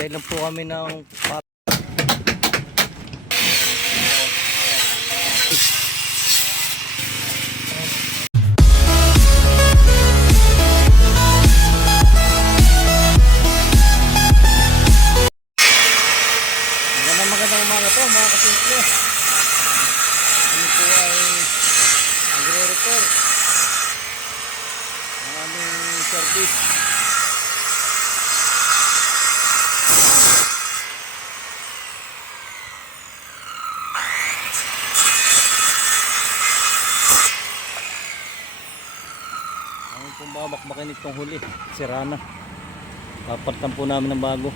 Naghihintay lang po kami ng magandang umaga po mga kasimple. Ano po ay nagre-repair ang aming service. Ang pong babakbakin itong huli, sira na. Papalitan po namin ng bago.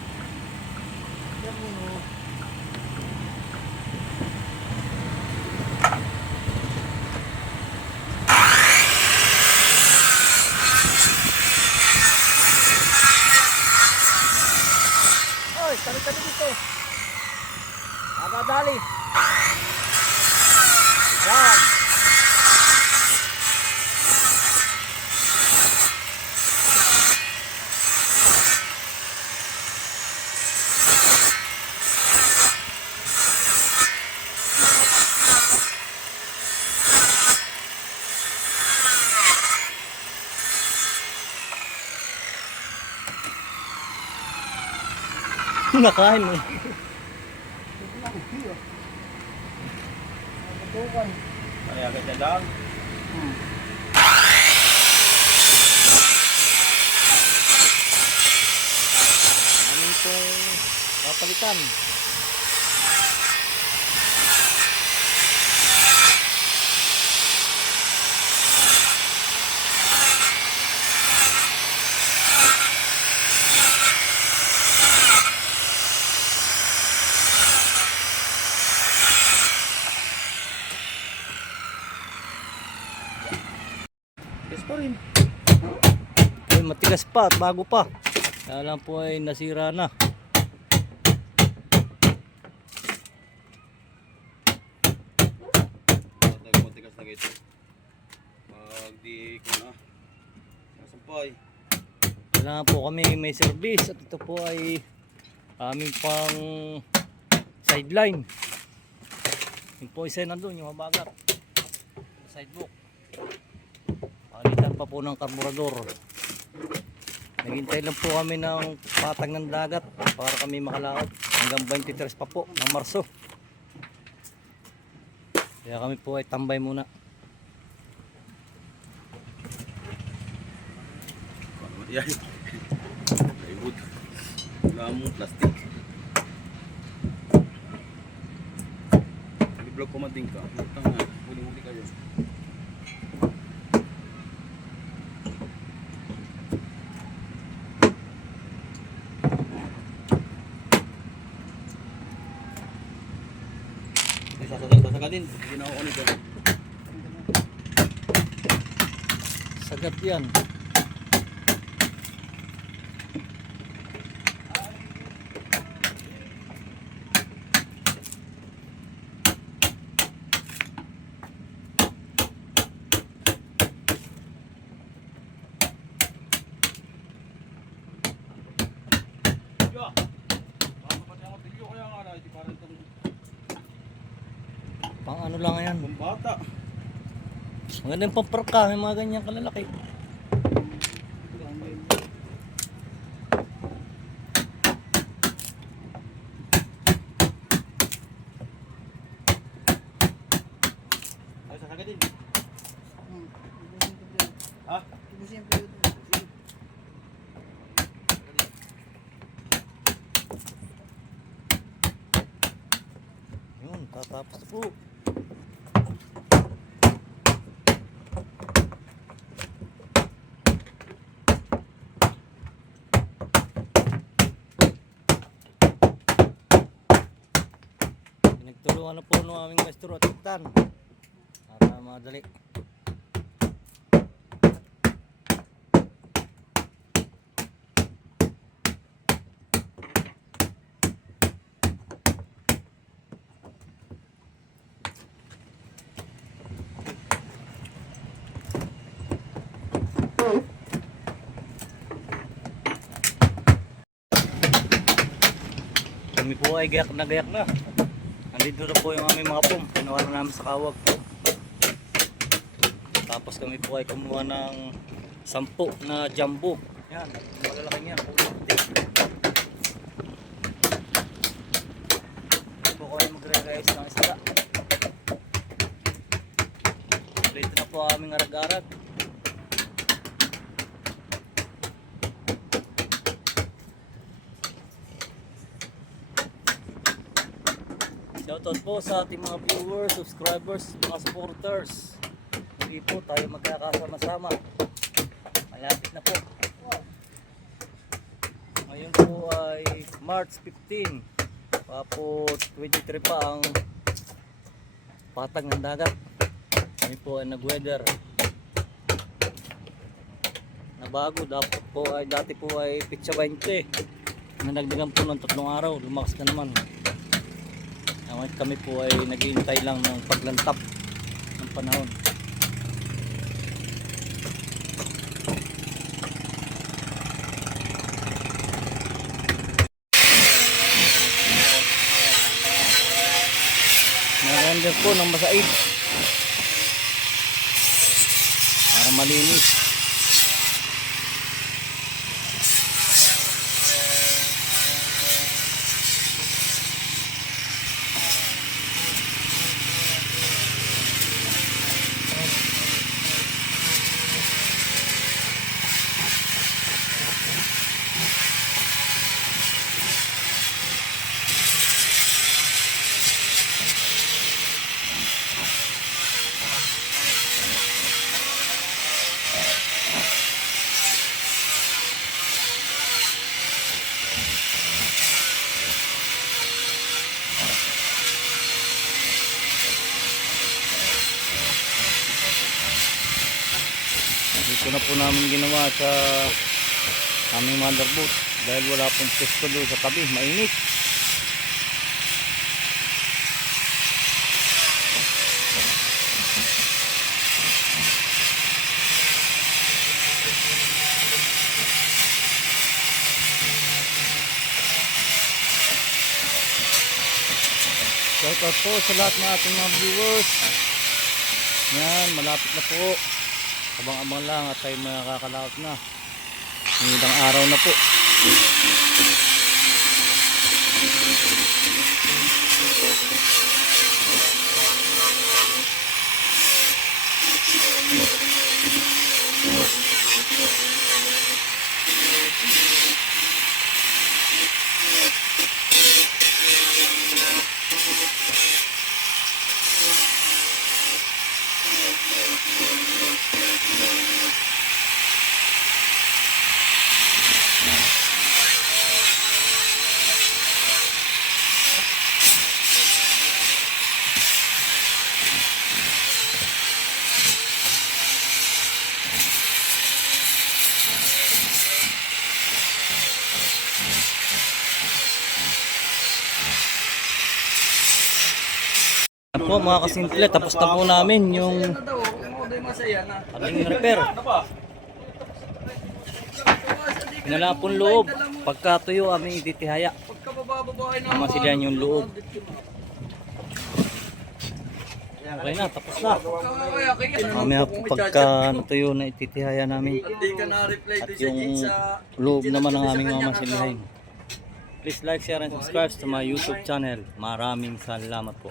Tabi-tabi dito. Abadali. Yan. Nakain eh. Ay, agad na lang. Ano itong papalitan? Pa rin. Ay, matigas pa at bago pa. Kaya lang po ay nasira na. Matigas na ito. Pag di ko na nasampay. Kailangan po kami may service at ito po ay aming pang sideline. Yung po isa nandun, yung habagat. Sidebook. Palitan pa po ng karburador. Naghintay lang po kami ng patag ng dagat para kami makalaot hanggang 23 pa po ng Marso. Kaya kami po ay tambay muna. Yan. Plywood. Wala mong plastic. I-vlog ko mading ka. Huli-huli kayo. Sasagadin, hindi na ako ulit yan. Sagad yan. Pang ano lang yan. Pambata. Magandang pamparka, may mga ganyan kalalaki. Ay, sasagadin. Ha? Yun, tatapos na po. Pinagtulungan na po ng aming maestro at Titan para madali. Kami po ay gayak na gayak na. Nandito na po yung aming mga pum. Kinuha na namin sa kawag po. Tapos kami po ay kumuha ng 10 na jumbo. Yan, malalaki niya. Po kami magre-release ng isda. Dito na po aming arag-arag. Shoutout po sa ating mga viewers, subscribers, mga supporters. Hindi po tayo magkakasama-sama. Malapit na po. Ngayon po ay March 15. Tapos 23 pa ang patag ng dagat. Kami po ay nag-weather. Nabago, dati po ay pitsa 20. Nanagdagan po ng 3 araw, lumakas na naman. Kami po ay naghihintay lang ng paglantap ng panahon. Nag-render po ng masaid para malinis. Dito na po namin ginawa sa aming motherboard dahil wala pong pwesto doon sa tabi, mainit. Shoutout po sa lahat ng ating mga viewers. Yan, malapit na po. Abang-abang lang at tayo makakalaot na. Ngayong araw na po. Po mga kasimple, tapos na po namin yung ating repair. Pinalapon loob, pagkatuyo aming ititihaya. Mamasilihan yung loob. Okay na, tapos na. Mamaya po pagka natuyo na ititihaya namin. At yung loob naman ng aming mamasilihan. Please like, share, and subscribe to my YouTube channel. Maraming salamat po.